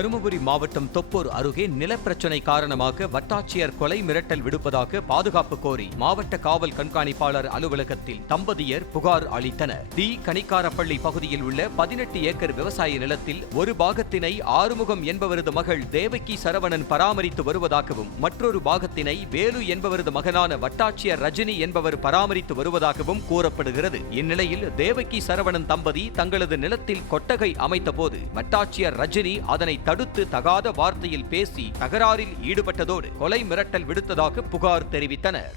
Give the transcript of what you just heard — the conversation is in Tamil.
தருமபுரி மாவட்டம் தொப்பூர் அருகே நிலப்பிரச்சினை காரணமாக வட்டாட்சியர் கொலை மிரட்டல் விடுப்பதாக பாதுகாப்பு கோரி மாவட்ட காவல் கண்காணிப்பாளர் அலுவலகத்தில் தம்பதியர் புகார் அளித்தனர். டி கணிக்காரப்பள்ளி பகுதியில் உள்ள 18 ஏக்கர் விவசாய நிலத்தில் ஒரு பாகத்தினை ஆறுமுகம் என்பவரது மகள் தேவகி சரவணன் பராமரித்து வருவதாகவும் மற்றொரு பாகத்தினை வேலு என்பவரது மகனான வட்டாட்சியர் ரஜினி என்பவர் பராமரித்து வருவதாகவும் கூறப்படுகிறது. இந்நிலையில் தேவகி சரவணன் தம்பதி தங்களது நிலத்தில் கொட்டகை அமைத்த போது வட்டாட்சியர் ரஜினி அதனை தடுத்து தகாத வார்த்தையில் பேசி தகராறில் ஈடுபட்டதோடு கொலை மிரட்டல் விடுத்ததாக புகார் தெரிவித்தனர்.